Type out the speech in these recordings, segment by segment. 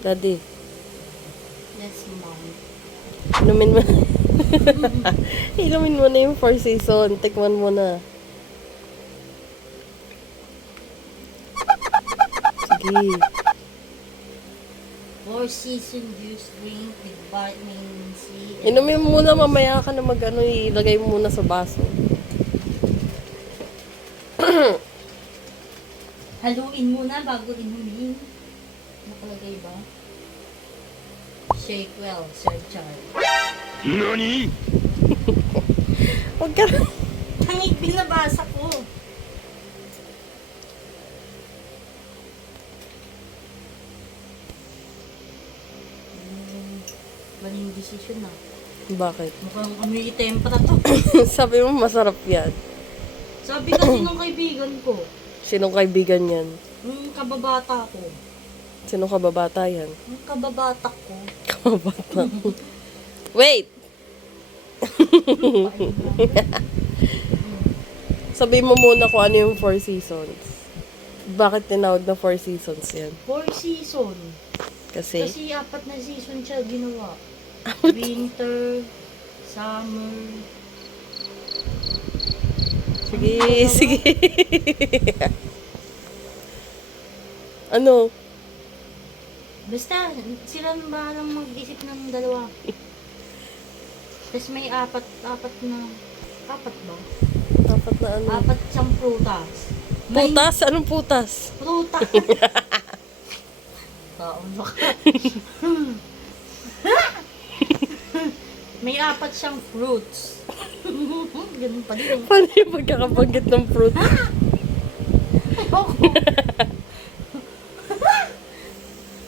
Daddy, Yes, mom. inumin mo. Inumin mo na yung Four Seasons. Tikman mo na. Sige. Four Season juice drink with vitamin C. Inumin mo muna, mamaya ka na mag-ano, ilagay mo muna sa baso. Haluin muna bago inumin. Nakalagay ba? Shake well, Sir Charles. NANI?! Huwag ka na. Tangig binabasa ko. Maling desisyon na. Bakit? Mukhang amoy tempera to. Sabi mo masarap yan. Sabi kasi nung kaibigan ko, Sinong kaibigan yan? yung kababata ko, Sinong kababata yan? yung kababata ko, Kababata. Wait! Sabi mo muna kung ano yung Four Seasons. Bakit tinawag na Four Seasons yan? Four season. Kasi Kasi 4 na season siya ginawa. Winter, summer. sige, sige. Ano? Basta, sila na bahalang mag-isip ng dalawa. Tapos may apat ba? Dapat na ano? 4 siyang prutas. May Putas? Anong putas? prutas. Taon ba ka? May 4 siyang fruits. Ganun pa din. Paano yung pagkakabanggit ng fruit? Ayoko.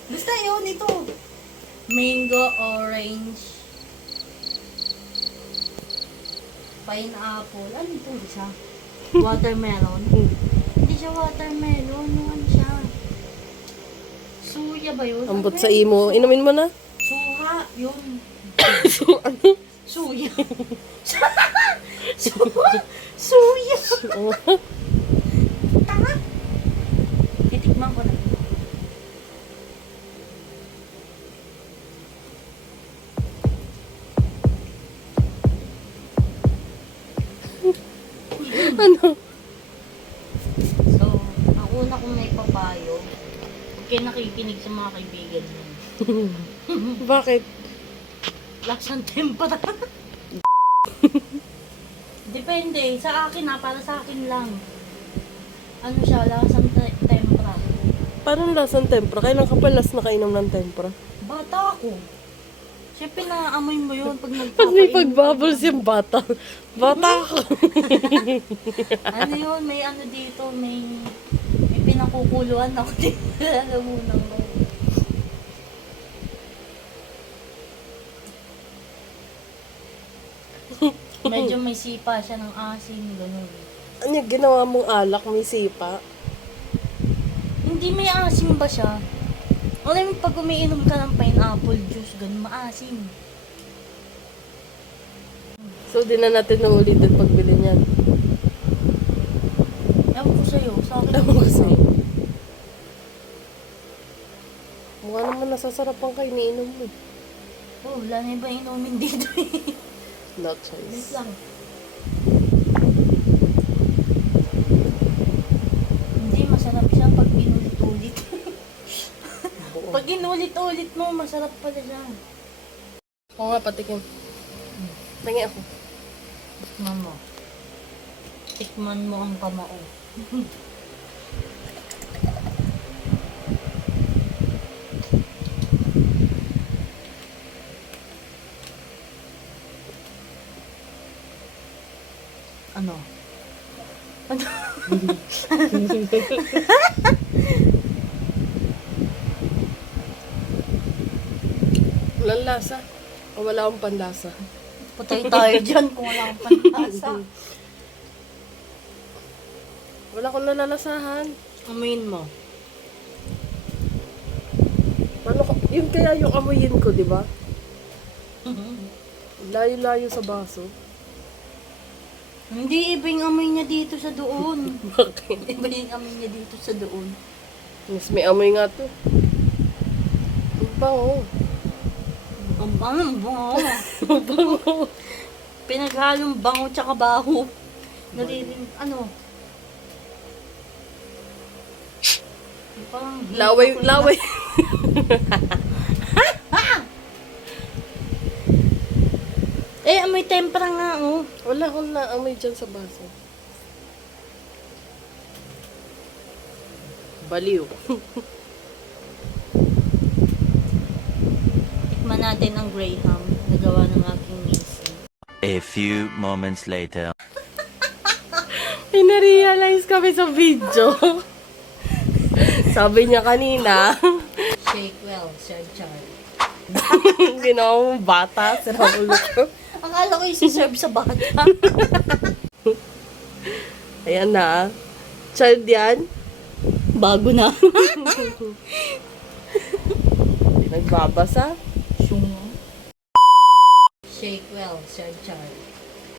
Basta yun, ito. Mango, orange, pineapple. Ano ito isa? Watermelon. Hindi siya watermelon. Ano siya? Suya ba yun? Ambot sa imo. Inumin mo na? Suha. Yun. So, ano? Suya. Suya. Tama. Titikman ko na. Ano? So, ang una kong may papayo, huwag kayo nakikinig sa mga kaibigan mo. Bakit? Lasang tempera. Depende. Sa akin para sa akin lang. Ano siya, lasang tempera. Parang lasang tempra. Kailan ka pa last nakainom ng tempra? Bata ako. Siyempre naaamoy mo yun pag Pag may nagpapain. pagbubbles yung bata. Bata ako. Ano yun, may ano dito, may pinakukuluan ako dito. Alam mo nang medyo may sipa siya ng asin, gano'n. Ano yung ginawa mong alak? May sipa? Hindi may asim ba siya? Alam mo, pag umiinom ka ng pineapple juice, gano'n, maasim. So, di na natin naulitin pagbili niyan. Ewan ko sa'yo, sa akin. Ewan ko sa'yo. Mukha naman nasasarapan ka, iniinom mo. Oh, wala na iba inumin dito eh. Not Wait choice. lang. Hindi, masarap siya pag inulit-ulit. Pag inulit-ulit mo, masarap pala siya. Oo nga, patikim. Tangi ako. Tikman mo. Tikman mo ang kamao. Ano? Ano? Walang lasa. O wala akong panlasa. Patay tayo dyan kung wala kang panlasa. Wala akong nalalasahan. Amoyin mo. Paano ko? Yun kaya yung amoyin ko, di ba? Layo-layo sa baso. Hindi, iba yung amoy niya dito sa doon. Bakit? Iba yung amoy niya dito sa doon. Mas may amoy nga to. Mabango. Ang bango. Mabango. Pinaghalong bango tsaka baho. Naririn, ano? Parang Laway, laway. Amoy tempera nga, oh. Wala akong naamoy dyan sa baso. Baliw. Tikman natin ang Graham na gawa ng aking niece. A few moments later. May narealize kami sa video. Sabi niya kanina, Shake well, Sir Charlie. ginawa mong bata, sira ulo ko. Akala ko isi-serve sa bata. Ayan na. Child yan. Bago na. Nagbabasa. Shake well, Sir Charlie.